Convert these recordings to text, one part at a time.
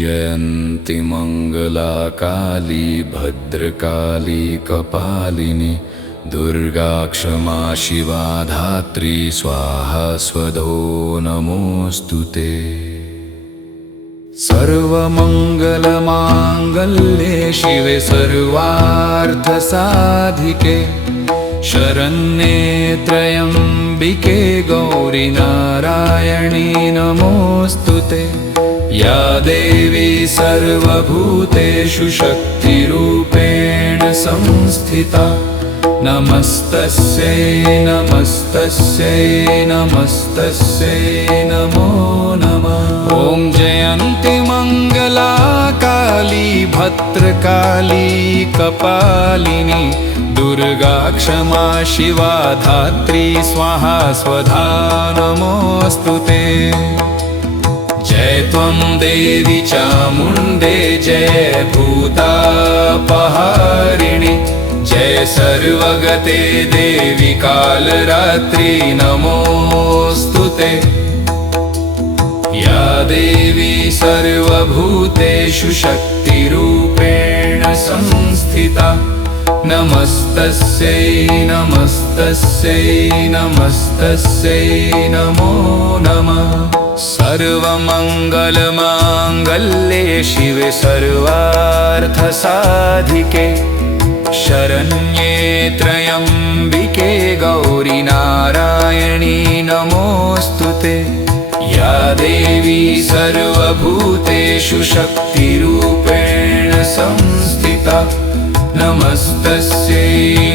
जयन्ति मङ्गला काली भद्रकाली कपालिनी दुर्गा क्षमा शिवा धात्री स्वाहा स्वधो नमोऽस्तुते। सर्वमङ्गलमाङ्गल्ये शिवे सर्वार्थसाधिके शरण्ये त्र्यम्बिके गौरी नारायणी नमोऽस्तुते। या देवी सर्वभूतेषु शक्तिरूपेण संस्थिता नमस्तस्यै नमस्तस्यै नमस्तस्यै नमो नमः। ॐ जयन्ति मङ्गला काली भद्रकाली कपालिनी दुर्गा क्षमा शिवा धात्री स्वाहा स्वधा नमोऽस्तुते। जय त्वं देवी चामुण्डे जय भूतापहारिणि जय सर्वगते देवी कालरात्रि नमोऽस्तुते। या देवी सर्वभूतेषु शक्तिरूपेण संस्थिता नमस्तस्यै नमस्तस्यै नमस्तस्यै नमो नमः। सर्वमङ्गलमाङ्गल्ये शिवे सर्वार्थसाधिके शरण्ये त्र्यम्बिके गौरी नारायणी नमोऽस्तुते। या देवी सर्वभूतेषु शक्तिरूपेण संस्थिता नमस्तस्यै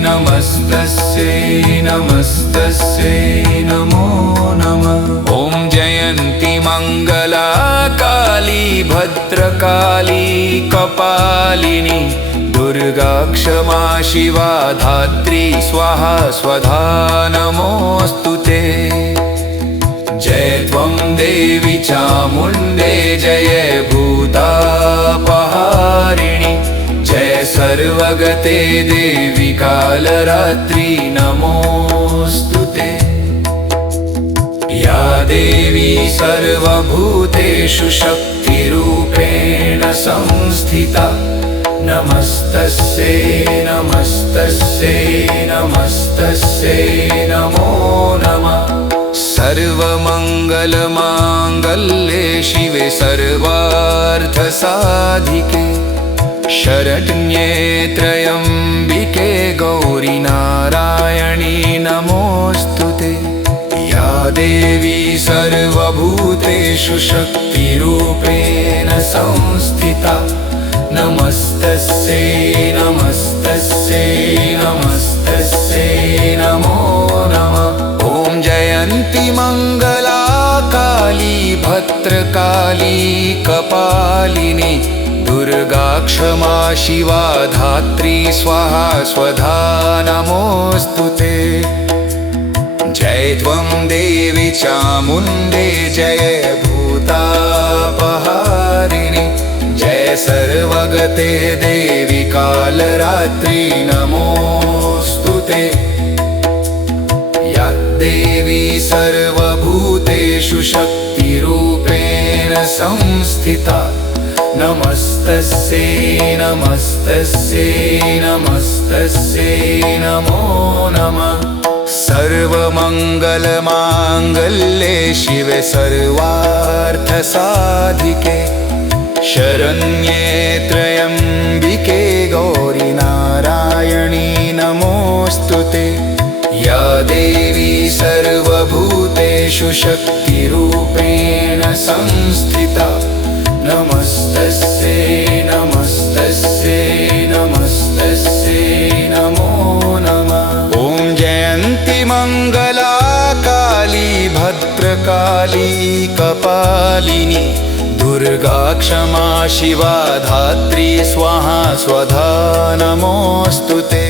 नमस्तस्यै नमस्तस्यै नमो नमः। ॐ जयन्ति मङ्गला काली भद्रकाली कपालिनी दुर्गा क्षमा शिवा धात्री स्वाहा स्वधा नमोऽस्तुते। जय त्वं देवी चामुण्डे जय भूतापहारिणि जय सर्वगते देवी कालरात्रि नमोऽस्तुते। या देवी सर्वभूतेषु शक्तिरूपेण संस्थिता नमस्तस्यै नमस्तस्यै नमस्तस्यै नमो नमः। सर्वमङ्गलमाङ्गल्ये शिवे सर्वार्थसाधिके शरण्ये त्र्यम्बिके गौरी नारायणी नमोऽस्तुते। या देवी सर्वभूतेषु शक्तिरूपेण संस्थिता नमस्तस्यै नमस्तस्यै नमस्तस्यै नमो नमः। ॐ जयन्ति मङ्गला काली भद्रकाली कपालिनी दुर्गा क्षमा शिवा धात्री स्वाहा स्वधा नमोऽस्तुते। जय त्वं देवी चामुण्डे जय भूतापहारिणि जय सर्वगते देवी कालरात्रि नमोऽस्तुते। या देवी सर्वभूतेषु शक्तिरूपेण संस्थिता नमस्तस्यै नमस्तस्यै नमस्तस्यै नमो नमः। सर्वमङ्गलमाङ्गल्ये शिवे सर्वार्थसाधिके शरण्ये त्र्यम्बिके गौरी नारायणी नमोऽस्तुते। या देवी सर्वभूतेषु शक्तिरूपेण संस्थिता नमस्तस्यै नमस्तस्यै नमस्तस्यै नमो नमः। ॐ जयन्ति मङ्गला काली भद्रकाली कपालिनी दुर्गा क्षमा शिवा धात्री स्वाहा स्वधा नमोऽस्तुते।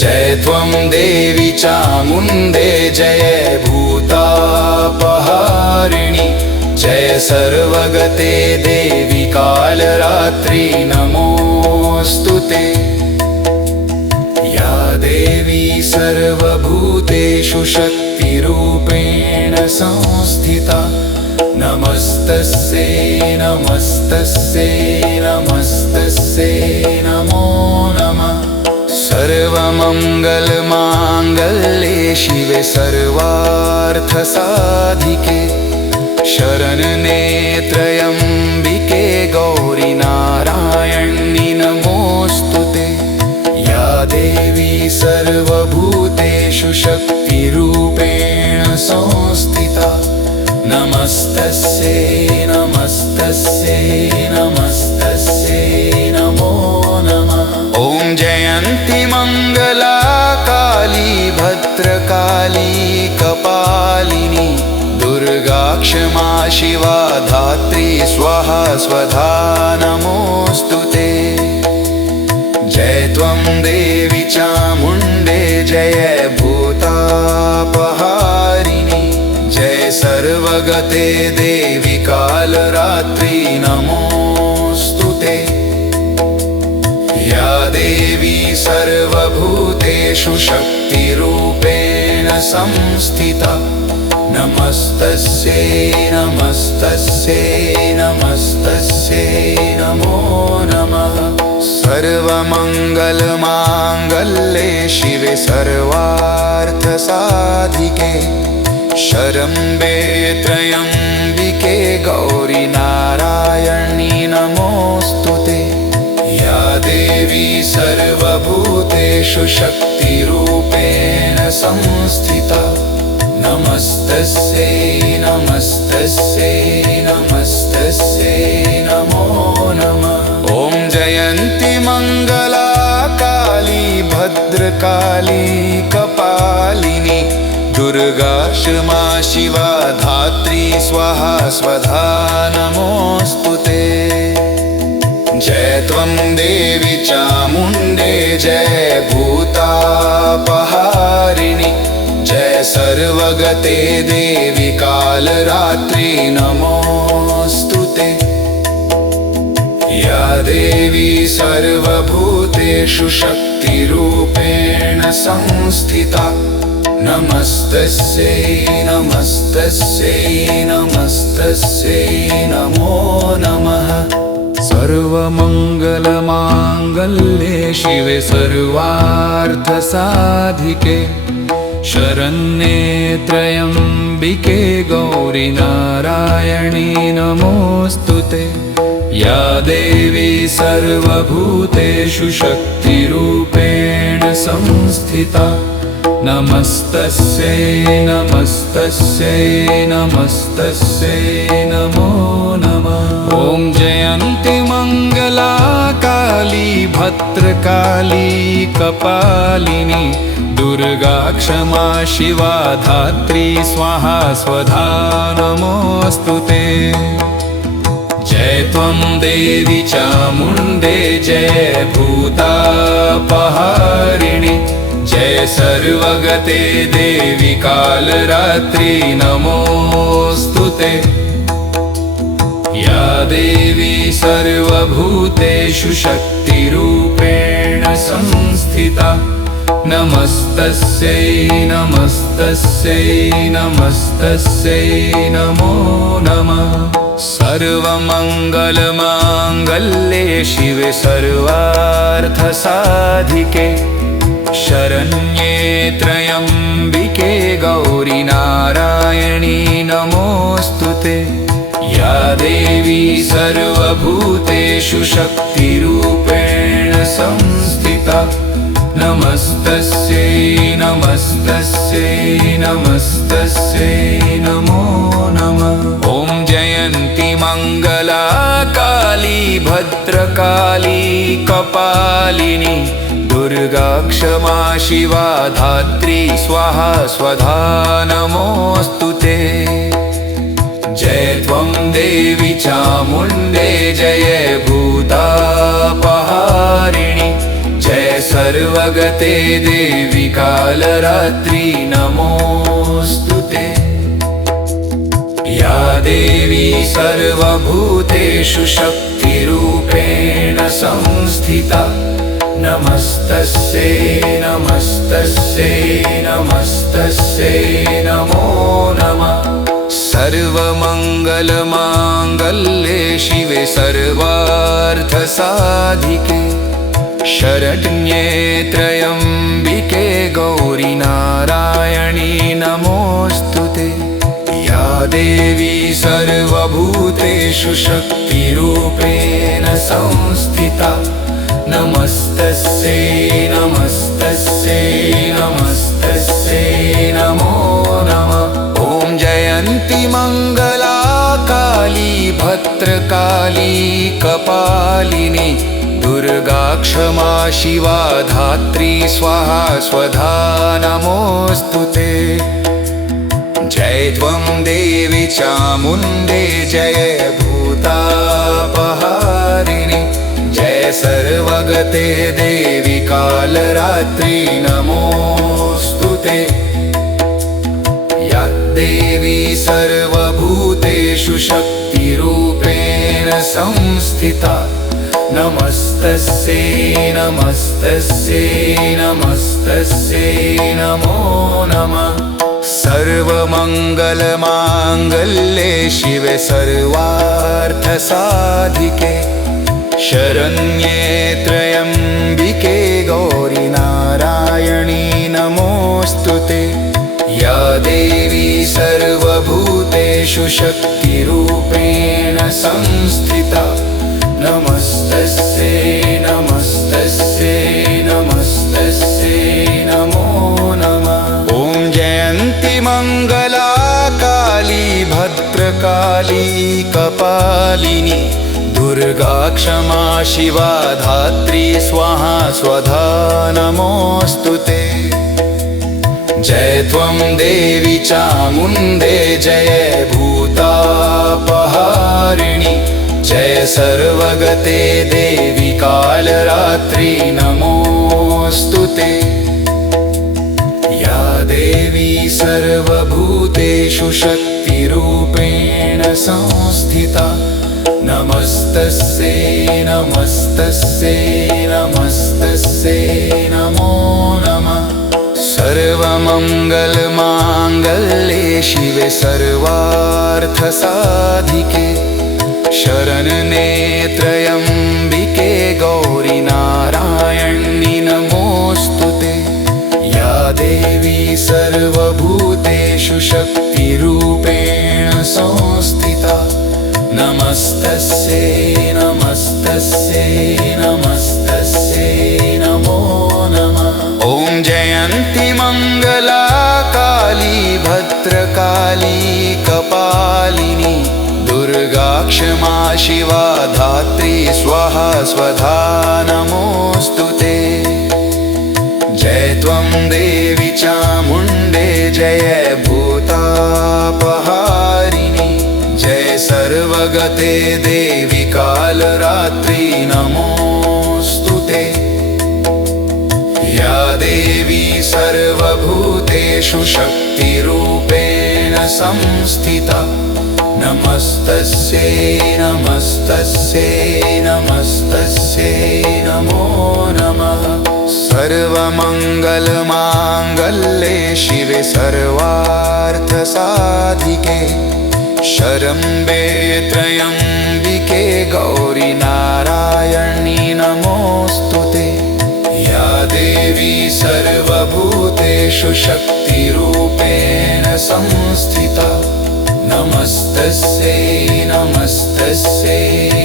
जय त्वं देवी चामुण्डे जय भूतापहारिणि जय सर्वगते देवी कालरात्रि नमोऽस्तुते। या देवी सर्वभूतेषु शक्तिरूपेण संस्थिता नमस्तस्यै नमस्तस्यै नमस्तस्यै नमस्तस्यै नमो नमः। सर्वमङ्गलमाङ्गल्ये शिवे सर्वार्थसाधिके शरण्ये त्र्यम्बिके गौरि नारायणि नमोऽस्तुते। या देवी सर्वभूतेषु शक्तिरूपेण संस्थिता नमस्तस्यै नमस्तस्यै नमस्तस्यै नमो नमः। ॐ जयन्ती मङ्गला काली भद्रकाली कपालिनी दुर्गा क्षमा शिवा धात्री स्वाहा स्वधा नमोऽस्तुते। जय त्वं देवी चामुण्डे जय भूतापहारिणि जय सर्वगते देवी कालरात्रि नमोऽस्तुते। या देवी सर्वभूतेषु शक्तिरूपेण संस्थिता नमस्तस्यै नमस्तस्यै नमस्तस्यै नमो नमः। सर्वमङ्गलमाङ्गल्ये शिवे सर्वार्थसाधिके शरण्ये त्र्यम्बिके गौरि नारायणि नमोऽस्तुते। या देवी सर्वभूतेषु शक्तिरूपेण संस्थिता नमस्तस्यै नमस्तस्यै नमस्तस्यै नमो नमः। ॐ जयन्ती मङ्गला काली भद्रकाली कपालिनी दुर्गा क्षमा शिवा धात्री स्वाहा स्वधा नमोऽस्तुते। जय त्वं देवी चामुण्डे जय भूतापहारिणि जय सर्वगते देवी कालरात्रि नमोऽस्तुते। या देवी सर्वभूतेषु शक्तिरूपेण संस्थिता नमस्तस्यै नमस्तस्यै नमस्तस्यै नमो नमः। सर्वमङ्गलमाङ्गल्ये शिवे सर्वार्थसाधिके शरण्ये त्र्यम्बिके गौरि नारायणि नमोऽस्तुते। या देवी सर्वभूतेषु शक्तिरूपेण संस्थिता नमस्तस्यै नमस्तस्यै नमस्तस्यै नमो नमः। ॐ जयन्ती मङ्गला काली भद्रकाली कपालिनी दुर्गा क्षमा शिवा धात्री स्वाहा स्वधा नमोऽस्तुते। जय त्वं देवी चामुण्डे जय भूतापहारिणि जय सर्वगते देवी कालरात्रि नमोऽस्तुते। या देवी सर्वभूतेषु शक्तिरूपेण संस्थिता नमस्तस्यै नमस्तस्यै नमस्तस्यै नमो नमः। सर्वमङ्गलमाङ्गल्ये शिवे सर्वार्थसाधिके शरण्ये त्र्यम्बिके गौरि नारायणि नमोऽस्तुते। या देवी सर्वभूतेषु शक्तिरूपेण संस्थिता नमस्तस्यै नमस्तस्यै नमस्तस्यै नमो नमः। ॐ जयन्ती मङ्गला काली भद्रकाली कपालिनी दुर्गा क्षमा शिवा धात्री स्वाहा स्वधा नमोऽस्तुते। जय त्वं देवी चामुण्डे जय भूतापहारिणि जय सर्वगते देवी कालरात्रि नमोऽस्तुते। या देवी सर्वभूतेषु शक्तिरूपेण संस्थिता नमस्तस्यै नमस्तस्यै नमस्तस्यै नमो नमः। सर्वमङ्गलमाङ्गल्ये शिवे सर्वार्थसाधिके शरण्ये त्र्यम्बिके गौरि नारायणी नमोऽस्तुते। या देवी सर्वभूतेषु शक्तिरूपेण संस्थिता नमस्तस्यै नमस्तस्यै नमस्तस्यै नमो नमः। ॐ जयन्ती मङ्गला काली भद्रकाली कपालिनी दुर्गा क्षमा शिवा धात्री स्वाहा स्वधा नमोऽस्तुते। जय त्वं देवी चामुण्डे जय भूतापहारिणि जय सर्वगते देवी कालरात्रि नमोऽस्तुते। या देवी सर्वभूतेषु शक्तिरूपेण संस्थिता नमस्तस्यै नमस्तस्यै नमस्तस्यै नमो नमः। सर्वमङ्गलमाङ्गल्ये शिवे सर्वार्थसाधिके शरण्ये त्र्यम्बिके गौरि नारायणी नमोऽस्तुते। या देवी सर्वभूतेषु शक्तिरूपेण संस्थिता नमस्तस्यै नमस्तस्यै नमस्तस्यै नमो नमः। ॐ जयन्ती मङ्गला काली भद्रकाली कपालिनी दुर्गा क्षमा शिवा धात्री स्वाहा स्वधा नमोऽस्तुते। जय त्वं देवी चामुण्डे जय भूतापहारिणि जय सर्वगते देवी कालरात्रि नमोऽस्तुते। या देवी सर्वभूतेषु शक्तिरूपेण संस्थिता नमस्तस्यै नमस्तस्यै नमस्तस्यै नमो नमः। सर्वमङ्गलमाङ्गल्ये शिवे सर्वार्थसाधिके शरण्ये त्र्यम्बिके गौरि नारायणी नमोऽस्तुते। या देवी सर्वभूतेषु शक्तिरूपेण संस्थिता नमस्तस्यै नमस्तस्यै नमस्तस्यै नमो नमः। ॐ जयन्ती मङ्गला काली भद्रकाली कपालिनी दुर्गा क्षमा शिवा धात्री स्वाहा स्वधा नमोऽस्तुते। जय त्वं देवी चामुण्डे जय भूतापहारिणि जय सर्वगते देवी कालरात्रि नमोऽस्तुते। या देवी सर्वभूतेषु शक्तिरूपेण संस्थिता नमस्तस्यै नमस्तस्यै नमस्तस्यै नमो नमः। सर्वमङ्गलमाङ्गल्ये शिवे सर्वार्थसाधिके शरण्ये त्र्यम्बिके गौरि नारायणी नमोऽस्तुते। या देवी सर्वभूतेषु शक्तिरूपेण संस्थिता नमस्तस्यै नमस्तस्यै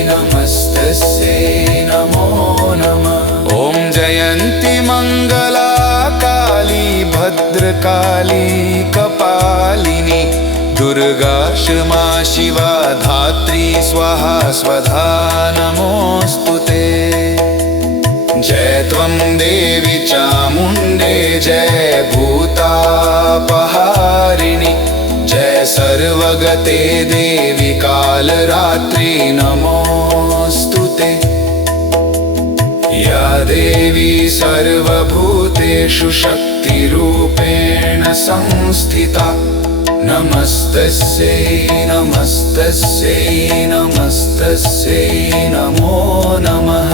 नमस्तस्यै नमो नमः। ॐ जयन्ती मङ्गला काली भद्रकाली कपालिनी दुर्गा क्षमा शिवा धात्री स्वाहा स्वधा नमोऽस्तुते। जय त्वं देवी चामुण्डे जय भूतापहारिणि जय सर्वगते देवी कालरात्रि नमोऽस्तुते। या देवी सर्वभूतेषु शक्तिरूपेण संस्थिता नमस्तस्यै नमस्तस्यै नमस्तस्यै नमो नमः।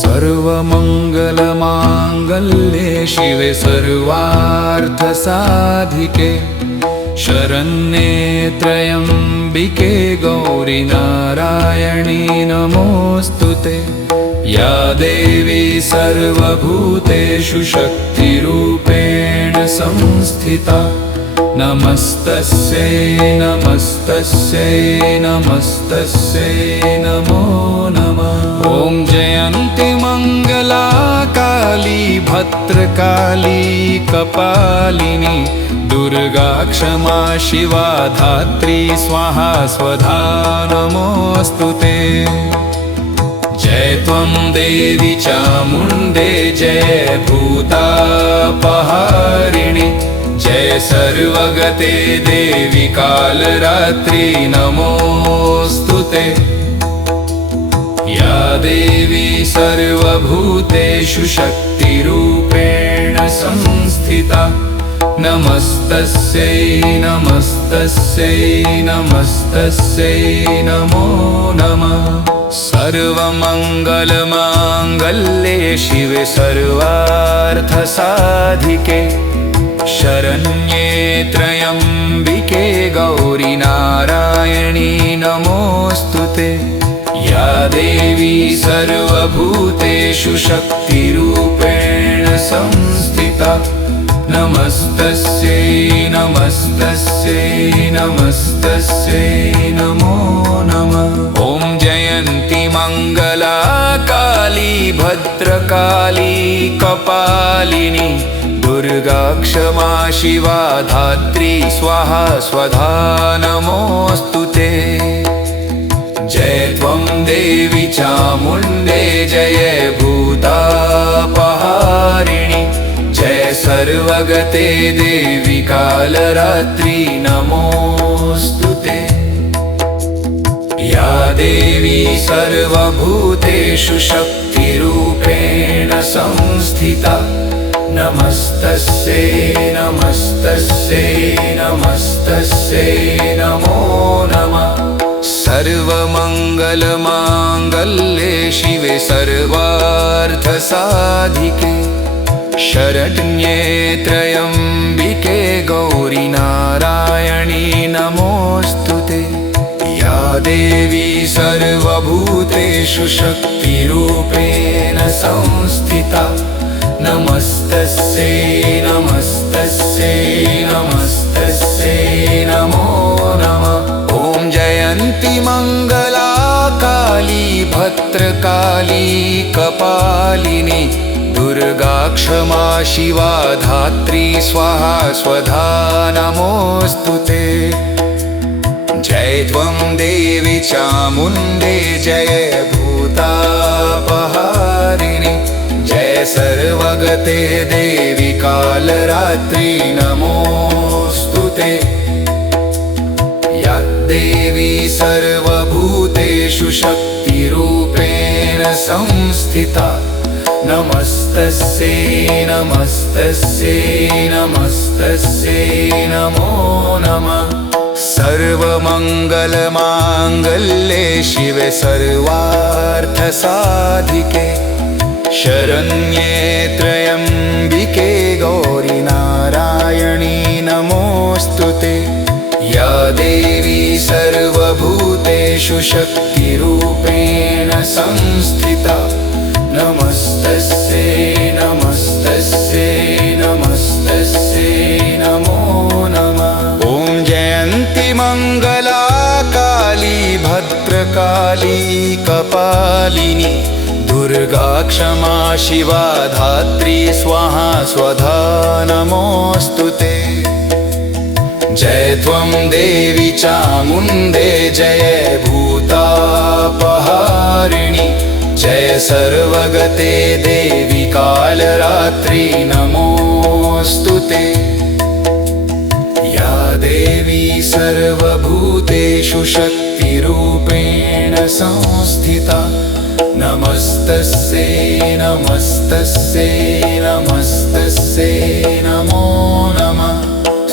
सर्वमङ्गलमाङ्गल्ये शिवे सर्वार्थसाधिके शरण्ये त्र्यम्बिके गौरि नारायणी नमोऽस्तुते। या देवी सर्वभूतेषु शक्तिरूपेण संस्थिता नमस्तस्यै नमस्तस्यै नमस्तस्यै नमो नमः। ॐ जयन्ति मङ्गला काली भद्रकाली कपालिनी दुर्गा क्षमा शिवा धात्री स्वाहा स्वधा नमोऽस्तुते। जय त्वं देवी चामुण्डे जय भूतापहारिणि जय सर्वगते देवी कालरात्रि नमोऽस्तुते। या देवी सर्वभूतेषु शक्तिरूपेण संस्थिता नमस्तस्यै नमस्तस्यै नमस्तस्यै नमो नमः। सर्वमङ्गलमाङ्गल्ये शिवे सर्वार्थसाधिके शरण्ये त्र्यम्बिके गौरि नारायणी नमोऽस्तुते। या देवी सर्वभूतेषु शक्तिरूपेण संस्थिता नमस्तस्यै नमस्तस्यै नमस्तस्यै नमो नमः। ॐ जयन्ति मङ्गला काली भद्रकाली कपालिनी दुर्गा क्षमा शिवा धात्री स्वाहा स्वधा नमोऽस्तुते। जय त्वं देवी चामुण्डे जय भूतापहारिणि जय सर्वगते देवी कालरात्रि नमोऽस्तुते। या देवी सर्वभूतेषु शक्तिरूपेण संस्थिता नमस्तस्यै नमस्तस्यै नमस्तस्यै नमो नमः। सर्वमङ्गलमाङ्गल्ये शिवे सर्वार्थसाधिके शरण्ये त्र्यम्बिके गौरि नारायणी नमोऽस्तुते। या देवी सर्वभूतेषु शक्तिरूपेण संस्थिता नमस्तस्यै नमस्तस्यै नमस्तस्यै नमो नमः। ॐ जयन्ति मङ्गला काली भद्रकाली कपालिनी दुर्गा क्षमा शिवा धात्री स्वाहा स्वधा नमोऽस्तुते। जय त्वं देवी चामुण्डे जय भूतापहारिणि जय सर्वगते देवी कालरात्रि नमोऽस्तुते। या देवी सर्वभूतेषु शक्तिरूपेण संस्थिता नमस्तस्यै नमस्तस्यै नमस्तस्यै नमो नमः। सर्वमङ्गलमाङ्गल्ये शिवे सर्वार्थसाधिके शरण्ये त्र्यम्बिके गौरि नारायणी नमोऽस्तुते। या देवी सर्वभूतेषु शक्तिरूपेण संस्थिता नमस्तस्यै नमस्तस्यै नमस्तस्यै नमो नमः। ॐ जयन्ति मङ्गला काली भद्रकाली कपालिनी दुर्गा क्षमा शिवा धात्री स्वाहा स्वधा नमोऽस्तुते। जय त्वं देवी चामुण्डे जय भूतापहारिणि जय सर्वगते देवी कालरात्रि नमोऽस्तुते। या देवी सर्वभूतेषु शक्तिरूपेण संस्थिता नमस्तस्यै नमस्तस्यै नमस्तस्यै नमो नमः।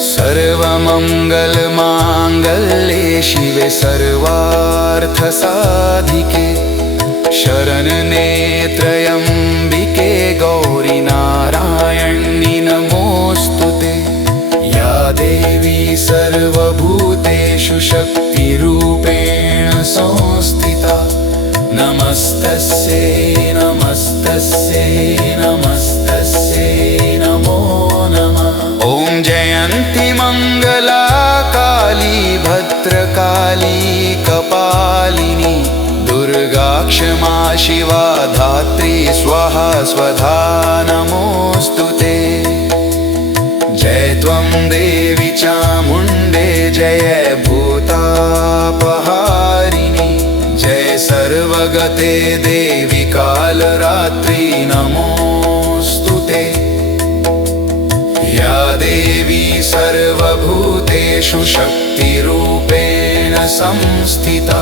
सर्वमङ्गलमाङ्गल्ये शिवे सर्वार्थसाधिके शरण्ये त्र्यम्बिके गौरि नारायणी नमोऽस्तुते। या देवी सर्व शक्तिरूपेण संस्थिता नमस्तस्यै नमस्तस्यै नमस्तस्यै नमो नमः। ॐ जयन्ती मङ्गला काली भद्रकाली कपालिनी दुर्गा क्षमा शिवा धात्री स्वाहा स्वधा नमोऽस्तुते। जय त्वं देवी चामुण्डे जय भूतापहारिणी जय सर्वगते देवी कालरात्रि नमोऽस्तुते। या देवी सर्वभूतेषु शक्तिरूपेण संस्थिता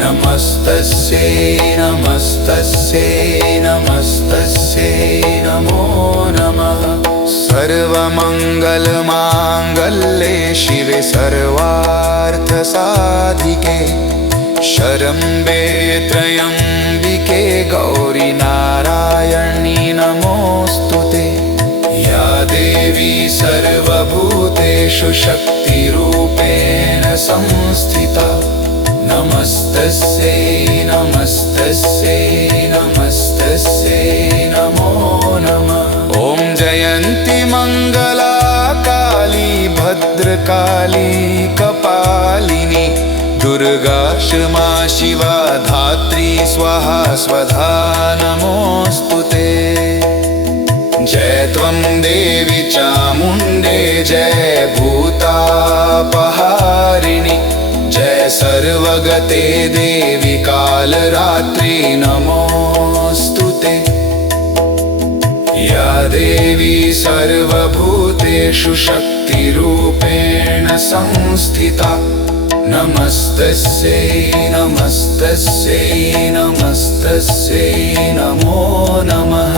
नमस्तस्यै नमस्तस्यै नमस्तस्यै नमो नमः। सर्वमङ्गलमाङ्गल्ये शिवे सर्वार्थसाधिके शरण्ये त्र्यम्बिके गौरी नारायणी नमोऽस्तुते। या देवी सर्वभूतेषु शक्तिरूपेण संस्थिता नमस्तस्यै नमस्तस्यै नमस्तस्यै नमो नमः। ॐ जयन्ती मङ्गला काली भद्रकाली कपालिनी दुर्गा क्षमा शिवा धात्री स्वाहा स्वधा नमोऽस्तुते। जय त्वं देवी चामुण्डे जय भूतापहारिणी जय सर्वगते देवी कालरात्रि नमोऽस्तुते। या देवी सर्वभूतेषु शक्तिरूपेण संस्थिता नमस्तस्यै नमस्तस्यै नमस्तस्यै नमो नमः।